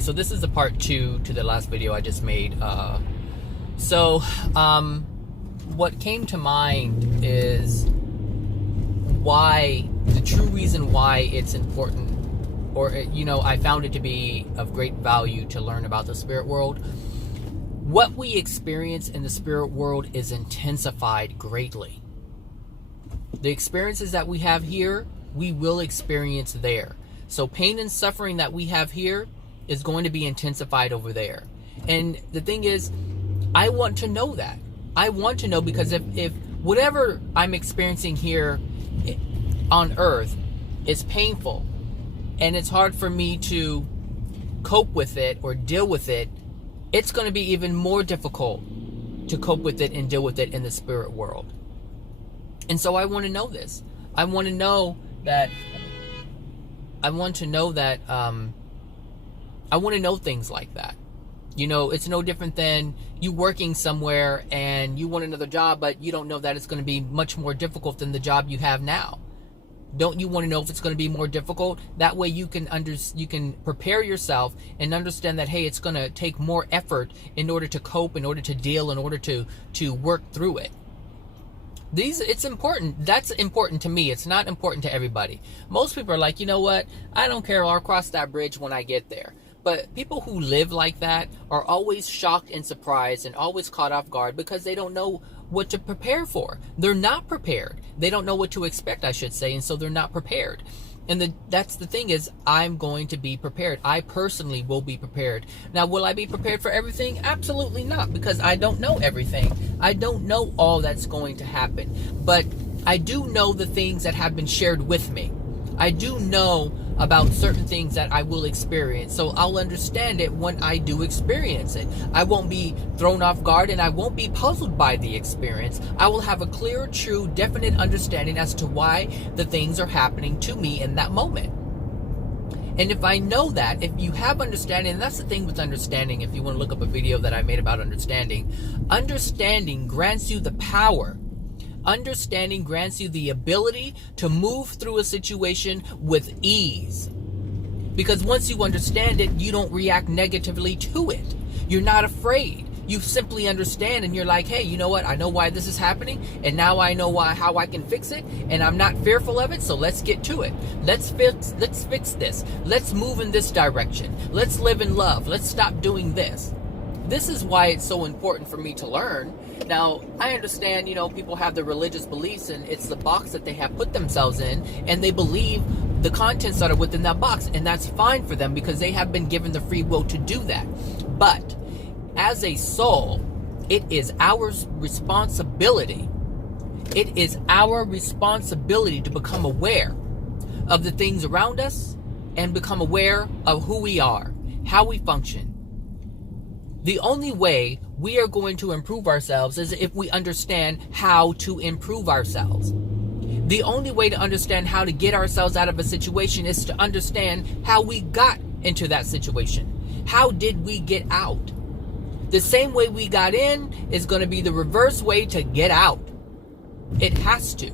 Okay, so this is a part 2 to the last video I just made. What came to mind is why, the true reason why it's important, or, I found it to be of great value to learn about the spirit world. What we experience in the spirit world is intensified greatly. The experiences that we have here, we will experience there. So pain and suffering that we have here is going to be intensified over there. And the thing is, I want to know that. I want to know, because if whatever I'm experiencing here on earth is painful and it's hard for me to cope with it or deal with it, it's going to be even more difficult to cope with it and deal with it in the spirit world. And so I want to know this. I want to know that I want to know things like that. It's no different than you working somewhere and you want another job, but you don't know that it's going to be much more difficult than the job you have now. Don't you want to know if it's going to be more difficult? That way you can prepare yourself and understand that, hey, it's going to take more effort in order to cope, in order to deal, in order to work through it. It's important. That's important to me. It's not important to everybody. Most people are like, you know what? I don't care. I'll cross that bridge when I get there. But people who live like that are always shocked and surprised and always caught off guard because they don't know what to prepare for. They're not prepared. They don't know what to expect, I should say, and so they're not prepared. And that's the thing is, I'm going to be prepared. I personally will be prepared. Now, will I be prepared for everything? Absolutely not, because I don't know everything. I don't know all that's going to happen. But I do know the things that have been shared with me. I do know about certain things that I will experience. So I'll understand it when I do experience it. I won't be thrown off guard and I won't be puzzled by the experience. I will have a clear, true, definite understanding as to why the things are happening to me in that moment. And if I know that, if you have understanding, and that's the thing with understanding, if you want to look up a video that I made about understanding grants you the power. Understanding grants you the ability to move through a situation with ease. Because once you understand it, you don't react negatively to it. You're not afraid. You simply understand and you're like, hey, you know what? I know why this is happening, and now I know how I can fix it, and I'm not fearful of it, so let's get to it. Let's fix this. Let's move in this direction. Let's live in love. Let's stop doing this. This is why it's so important for me to learn. Now, I understand, people have their religious beliefs and it's the box that they have put themselves in, and they believe the contents that are within that box, and that's fine for them because they have been given the free will to do that. But as a soul, it is our responsibility. It is our responsibility to become aware of the things around us and become aware of who we are, how we function. The only way we are going to improve ourselves is if we understand how to improve ourselves. The only way to understand how to get ourselves out of a situation is to understand how we got into that situation. How did we get out? The same way we got in is going to be the reverse way to get out. It has to.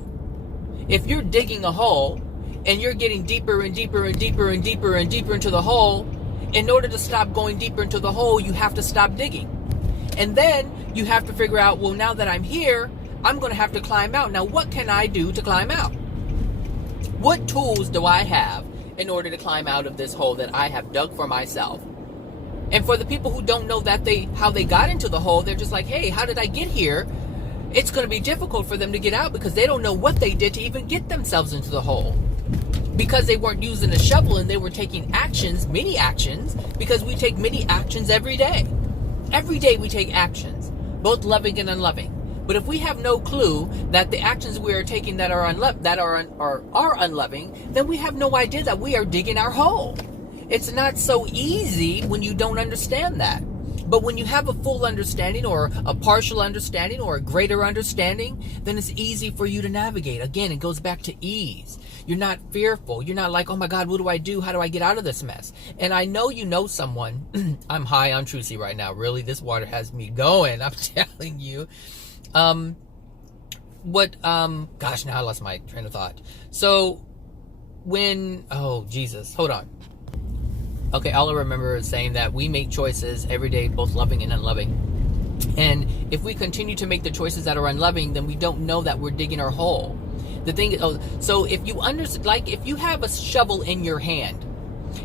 If you're digging a hole and you're getting deeper and deeper and deeper and deeper and deeper into the hole, in order to stop going deeper into the hole, you have to stop digging. And then you have to figure out, well, now that I'm here, I'm going to have to climb out. Now, what can I do to climb out? What tools do I have in order to climb out of this hole that I have dug for myself? And for the people who don't know how they got into the hole, they're just like, hey, how did I get here? It's going to be difficult for them to get out because they don't know what they did to even get themselves into the hole. Because they weren't using a shovel and they were taking actions, many actions, because we take many actions every day. Every day we take actions, both loving and unloving. But if we have no clue that the actions we are taking that are unloving, then we have no idea that we are digging our hole. It's not so easy when you don't understand that. But when you have a full understanding or a partial understanding or a greater understanding, then it's easy for you to navigate. Again, it goes back to ease. You're not fearful. You're not like, oh my God, what do I do? How do I get out of this mess? And I know you know someone. I'm high on Trucy right now. Really, this water has me going. I'm telling you. Gosh, now I lost my train of thought. So oh Jesus, hold on. Okay, all I remember is saying that we make choices every day, both loving and unloving. And if we continue to make the choices that are unloving, then we don't know that we're digging our hole. The thing, so if you if you have a shovel in your hand,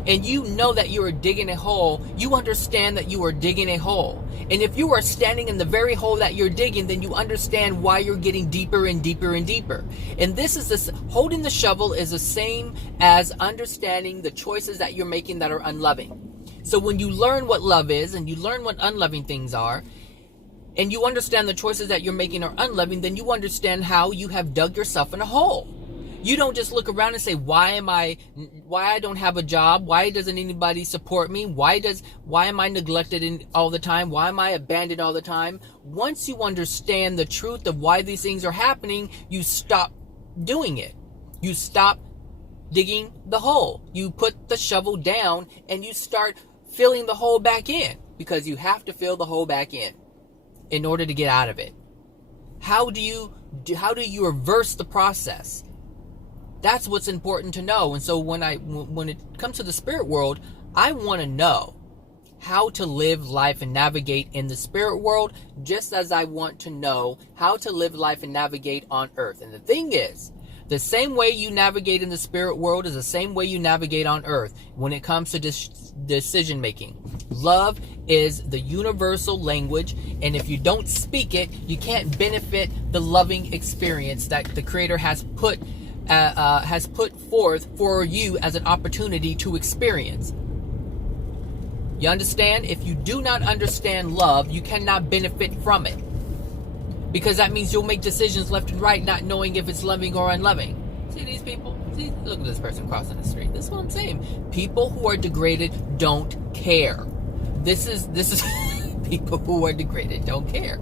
and you know that you are digging a hole, you understand that you are digging a hole. And if you are standing in the very hole that you're digging, then you understand why you're getting deeper and deeper and deeper. And holding the shovel is the same as understanding the choices that you're making that are unloving. So when you learn what love is, and you learn what unloving things are, and you understand the choices that you're making are unloving, then you understand how you have dug yourself in a hole. You don't just look around and say, why I don't have a job? Why doesn't anybody support me? Why am I neglected all the time? Why am I abandoned all the time? Once you understand the truth of why these things are happening, you stop doing it. You stop digging the hole. You put the shovel down and you start filling the hole back in, because you have to fill the hole back in order to get out of it. How do you reverse the process? That's what's important to know. And so when it comes to the spirit world, I want to know how to live life and navigate in the spirit world, just as I want to know how to live life and navigate on earth. And the thing is, the same way you navigate in the spirit world is the same way you navigate on earth when it comes to decision making. Love is the universal language, and if you don't speak it, you can't benefit the loving experience that the Creator has put forth for you as an opportunity to experience. You understand? If you do not understand love, you cannot benefit from it, because that means you'll make decisions left and right not knowing if it's loving or unloving. See these people? See, look at this person crossing the street. This is what I'm saying. People who are degraded don't care. This is people who are degraded don't care.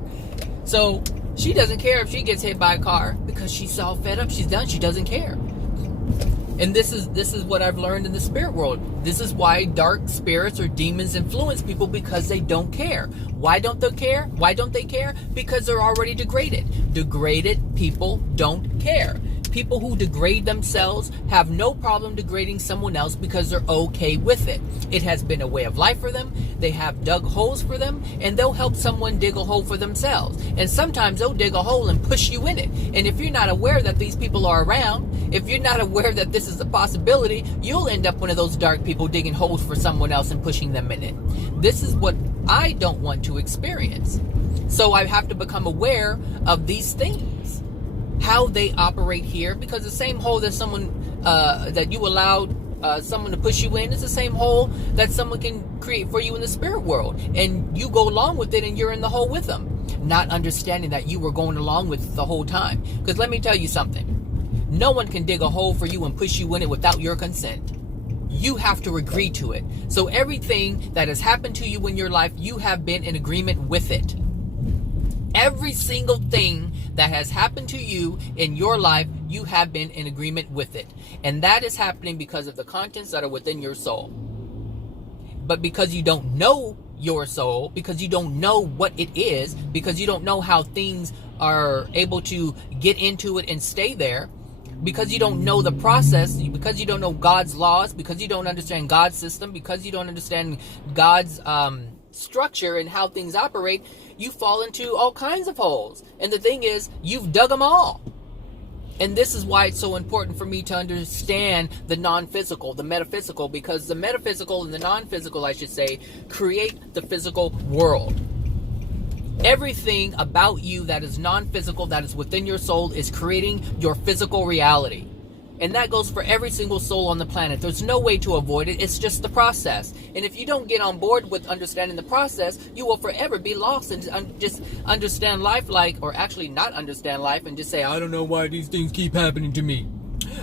So she doesn't care if she gets hit by a car, because she's all fed up. She's done. She doesn't care. And this is what I've learned in the spirit world. This is why dark spirits or demons influence people, because they don't care. Why don't they care? Why don't they care? Because they're already degraded. Degraded people don't care. People who degrade themselves have no problem degrading someone else because they're okay with it. It has been a way of life for them. They have dug holes for them, and they'll help someone dig a hole for themselves. And sometimes they'll dig a hole and push you in it. And if you're not aware that these people are around, if you're not aware that this is a possibility, you'll end up one of those dark people digging holes for someone else and pushing them in it. This is what I don't want to experience. So I have to become aware of these things, how they operate here, because the same hole that that you allowed someone to push you in is the same hole that someone can create for you in the spirit world, and you go along with it and you're in the hole with them, not understanding that you were going along with it the whole time. Because let me tell you something, no one can dig a hole for you and push you in it without your consent. You have to agree to it. So everything that has happened to you in your life, you have been in agreement with it. Every single thing that has happened to you in your life, you have been in agreement with it. And that is happening because of the contents that are within your soul. But because you don't know your soul, because you don't know what it is, because you don't know how things are able to get into it and stay there, because you don't know the process, because you don't know God's laws, because you don't understand God's system, because you don't understand God's structure and how things operate, you fall into all kinds of holes. And the thing is, you've dug them all. And this is why it's so important for me to understand the non-physical, the metaphysical, because the metaphysical and the non-physical, I should say, create the physical world. Everything about you that is non-physical, that is within your soul, is creating your physical reality. And that goes for every single soul on the planet. There's no way to avoid it. It's just the process. And if you don't get on board with understanding the process, you will forever be lost and just understand life or actually not understand life and just say, I don't know why these things keep happening to me.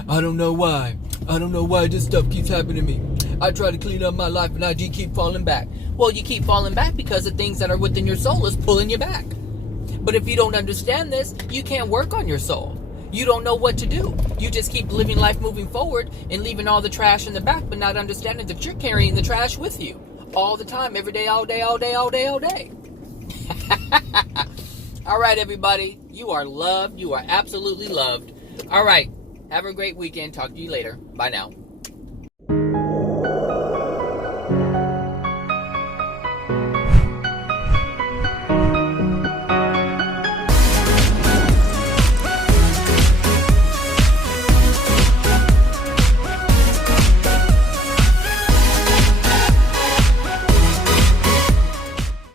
I don't know why. I don't know why this stuff keeps happening to me. I try to clean up my life and I just keep falling back. Well, you keep falling back because the things that are within your soul is pulling you back. But if you don't understand this, you can't work on your soul. You don't know what to do. You just keep living life moving forward and leaving all the trash in the back, but not understanding that you're carrying the trash with you all the time, every day, all day, all day, all day, all day. All right, everybody. You are loved. You are absolutely loved. All right. Have a great weekend. Talk to you later. Bye now.